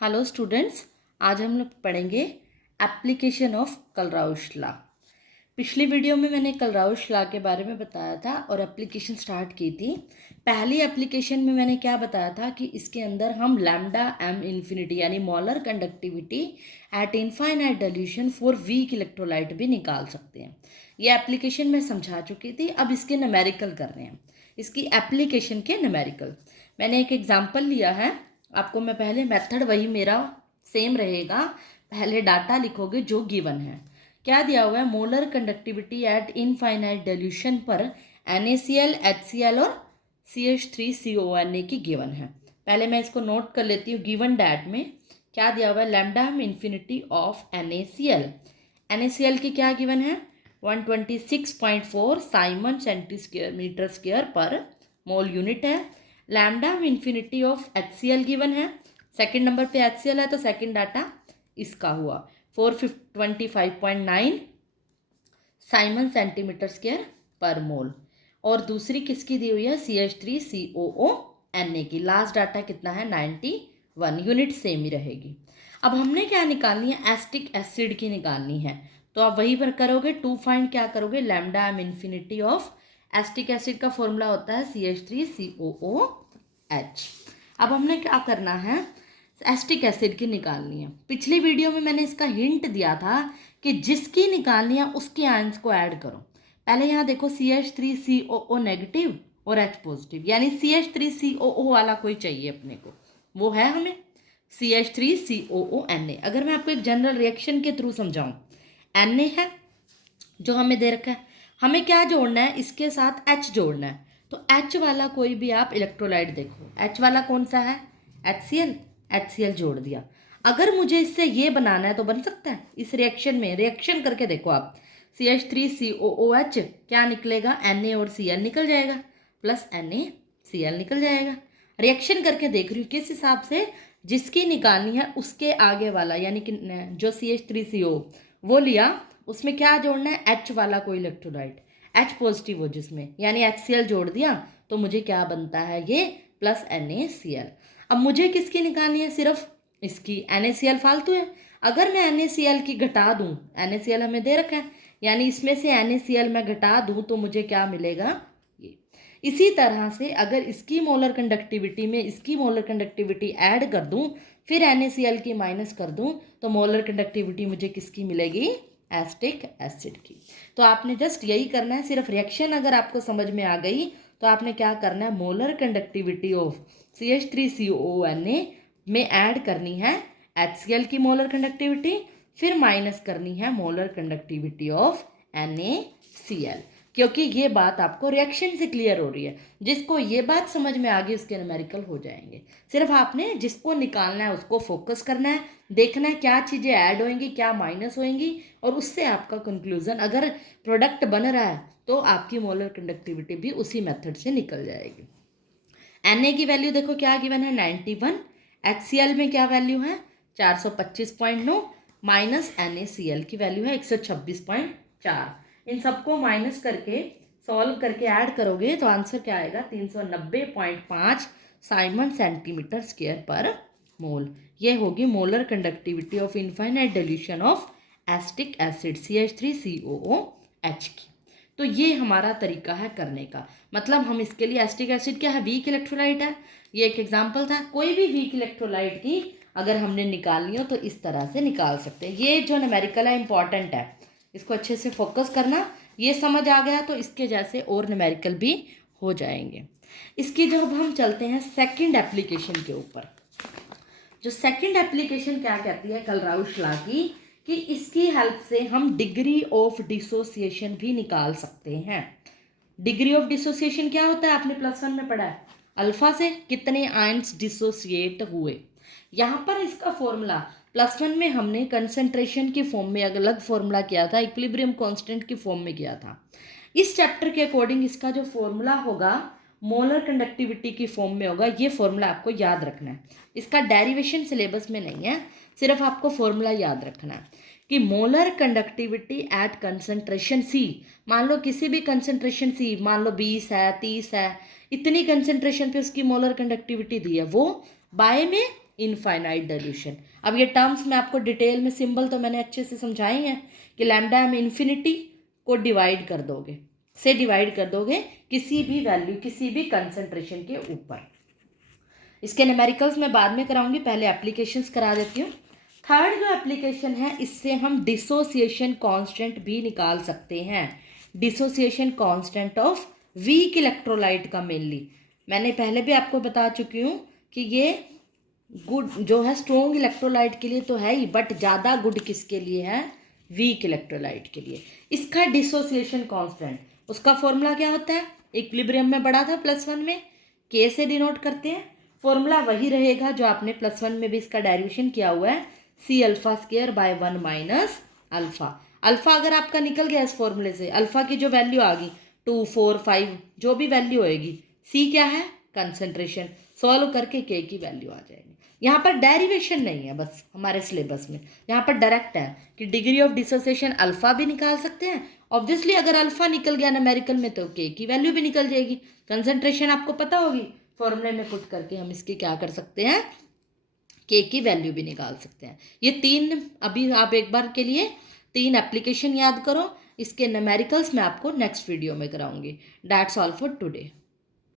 Hello students, आज हम लोग पढ़ेंगे एप्लीकेशन ऑफ कलराउश लॉ। पिछली वीडियो में मैंने कलराउश लॉ के बारे में बताया था और एप्लीकेशन स्टार्ट की थी। पहली एप्लीकेशन में मैंने क्या बताया था कि इसके अंदर हम लैम्डा एम इन्फिनिटी यानी molar conductivity eight infinite dilution for weak electrolyte भी निकाल सकते हैं। ये एप्लीकेशन मैं समझा चुकी थी। अब इसके न्यूमेरिकल कर रहे हैं, इसकी एप्लीकेशन के न्यूमेरिकल। मैंने एक एग्जाम्पल लिया है, आपको मैं पहले मेथड वही मेरा सेम रहेगा। पहले डाटा लिखोगे जो गिवन है। क्या दिया हुआ है? Molar conductivity eight infinite dilution पर NaCl, HCl और CH3CONa की गिवन है। पहले मैं इसको नोट कर लेती हूँ। गिवन डैट में क्या दिया हुआ है? Lambda infinity of NaCl। NaCl की क्या गिवन है? 126.4 साइमन सेंटीमीटर स्क्वायर पर मोल यूनिट है। Lambda infinity of HCl given है। सेकंड नंबर पे HCl है तो सेकंड डाटा इसका हुआ 425.9 साइमन सेंटीमीटर स्क्वायर पर मोल। और दूसरी किसकी दी हुई है? CH3COONa की। लास्ट डाटा कितना है? 91। यूनिट सेम ही रहेगी। अब हमने क्या निकालनी है? एसिटिक एसिड की निकालनी है। तो आप वही पर करोगे। टू फाइंड क्या करोगे? Lambda M infinity of acetic acid का फॉर्मूला होता है CH3COOH। अब हमने क्या करना है? एसिटिक एसिड की निकालनी है। पिछली वीडियो में मैंने इसका हिंट दिया था कि जिसकी निकालनी है उसके आयंस को ऐड करो। पहले यहाँ देखो CH3COO नेगेटिव और H पॉजिटिव, यानी CH3COO वाला कोई चाहिए अपने को। वो है हमें CH3COONa। अगर मैं आपको एक जनरल रिएक्शन के थ्रू समझाऊं, Na है जो हमें दे रखा है, हमें क्या जोड़ना है? इसके साथ H जोड़ना है। तो H वाला कोई भी आप इलेक्ट्रोलाइट देखो, H वाला कौन सा है? HCl जोड़ दिया। अगर मुझे इससे ये बनाना है तो बन सकता है। इस रिएक्शन में रिएक्शन करके देखो आप, CH3COOH क्या निकलेगा? Na और Cl निकल जाएगा, प्लस NaCl निकल जाएगा। रिएक्शन करके देख रही हूँ किस हिसाब से, जिसकी निकालनी है उसके आगे वाला, यानी कि जो CH3CO वो लिया, उसमें क्या जोड़ना है? H वाला कोई इलेक्ट्रोलाइट, H पॉजिटिव हो जिसमें, यानी HCl जोड़ दिया तो मुझे क्या बनता है? ये प्लस NaCl। अब मुझे किसकी निकालनी है? सिर्फ इसकी। NaCl फालतू है। अगर मैं NaCl की घटा दूं, NaCl हमें दे रखा है, यानी इसमें से NaCl मैं घटा दूं तो मुझे क्या मिलेगा? ये। इसी तरह से अगर इसकी मोलर कंडक्टिविटी में इसकी मोलर कंडक्टिविटी ऐड कर दूं, फिर NaCl की माइनस कर दूं, तो मोलर कंडक्टिविटी मुझे किसकी मिलेगी? एसिटिक एसिड की। तो आपने जस्ट यही करना है। सिर्फ रिएक्शन अगर आपको समझ में आ गई तो आपने क्या करना है? मोलर कंडक्टिविटी ऑफ CH3COONa में ऐड करनी है HCl की मोलर कंडक्टिविटी, फिर माइनस करनी है मोलर कंडक्टिविटी ऑफ NaCl, क्योंकि ये बात आपको रिएक्शन से क्लियर हो रही है। जिसको ये बात समझ में आ गई उसके न्यूमेरिकल हो जाएंगे। सिर्फ आपने जिसको निकालना है उसको फोकस करना है, देखना है क्या चीज़ें ऐड होंगी, क्या माइनस होंगी, और उससे आपका कंक्लूजन अगर प्रोडक्ट बन रहा है तो आपकी मोलर कंडक्टिविटी भी उसी मेथड से निकल जाएगी। Na की वैल्यू देखो क्या गिवन है? 91। HCl में क्या वैल्यू है? 425.9 माइनस NaCl की वैल्यू है 126.4। इन सबको माइनस करके सॉल्व करके ऐड करोगे तो आंसर क्या आएगा? 390.5 साइमन सेंटीमीटर स्क्वायर पर मोल। ये होगी molar conductivity of infinite dilution of acetic acid CH3COOH की। तो ये हमारा तरीका है करने का। मतलब हम इसके लिए, एसिटिक एसिड क्या है? वीक इलेक्ट्रोलाइट है। ये एक एग्जांपल था। कोई भी वीक इलेक्ट्रोलाइट की अगर हमने निकालनी हो तो इस तरह से निकाल सकते हैं। ये जो न्यूमेरिकल है इंपॉर्टेंट है, इसको अच्छे से फोकस करना। ये समझ आ गया तो इसके जैसे और न्यूमेरिकल भी हो जाएंगे। इसकी जब हम चलते हैं सेकेंड एप्लीकेशन के ऊपर, जो सेकेंड एप्लीकेशन क्या कहती है कलराउश लॉ की, कि इसकी हेल्प से हम डिग्री ऑफ डिसोसिएशन भी निकाल सकते हैं। डिग्री ऑफ डिसोसिएशन क्या होता है? आपने +1 में पढ़ा है। अल्फा से कितने आयंस डिसोसिएट हुए। यहाँ पर इसका फॉर्मूला +1 में हमने कंसंट्रेशन की फॉर्म में अलग फॉर्मूला किया था, इक्विलिब्रियम कांस्टेंट की फॉर्म में किया था। इस चैप्टर के अकॉर्डिंग इसका जो फॉर्मूला होगा मोलर कंडक्टिविटी की फॉर्म में होगा। ये फॉर्मूला आपको याद रखना है। इसका डेरिवेशन सिलेबस में नहीं है, सिर्फ आपको फॉर्मूला याद रखना है कि molar conductivity eight concentration C, मान लो किसी भी कंसंट्रेशन C, मान लो 20 है, 30 है, इतनी कंसंट्रेशन पे उसकी मोलर कंडक्टिविटी दी है, वो बाय में इनफाइनाइट डाइल्यूशन। अब ये टर्म्स मैं आपको डिटेल में, सिंबल तो मैंने अच्छे से समझाई हैं कि लैम्डा एम इन्फिनिटी को डिवाइड कर दोगे, से डिवाइड कर दोगे किसी भी वैल्यू, किसी भी कंसंट्रेशन के ऊपर। इसके न्यूमेरिकल्स मैं बाद में कराऊंगी, पहले एप्लीकेशंस करा देती हूँ। थर्ड जो एप्लीकेशन है, इससे हम डिसोसिएशन कांस्टेंट भी निकाल सकते हैं। Dissociation constant of weak electrolyte का मेनली मैंने पहले भी आपको बता चुकी हूँ कि ये गुड जो है स्ट्रॉन्ग इलेक्ट्रोलाइट के लिए तो है ही, बट ज़्यादा गुड किसके लिए है? वीक इलेक्ट्रोलाइट के लिए। इसका डिसोसिएशन कांस्टेंट, उसका फॉर्मूला क्या होता है? इक्विलिब्रियम में पढ़ा था +1 में, के से डिनोट करते हैं। फॉर्मूला वही रहेगा जो आपने +1 में भी इसका डेरिवेशन किया हुआ है, C⁴/1 माइनस अल्फ़ा। अल्फ़ा अगर आपका निकल गया इस फॉर्मूले से, अल्फ़ा की जो वैल्यू आ गई 2, 4, 5 जो भी वैल्यू होएगी, सी क्या है? कंसंट्रेशन। सॉल्व करके के की वैल्यू आ जाएगी। यहाँ पर डेरिवेशन नहीं है बस हमारे सिलेबस में, यहाँ पर डायरेक्ट है कि डिग्री ऑफ डिसोसिएशन अल्फ़ा भी निकाल सकते हैं। ऑब्वियसली अगर अल्फ़ा निकल गया न्यूमेरिकल में तो के की वैल्यू भी निकल जाएगी। कंसंट्रेशन आपको पता होगी, फॉर्मूले में पुट करके हम इसकी क्या कर सकते हैं? के की वैल्यू भी निकाल सकते हैं। ये 3 अभी आप एक बार के लिए 3 एप्लीकेशन याद करो। इसके न्यूमेरिकल्स मैं आपको नेक्स्ट वीडियो में कराऊंगी। That's all for today.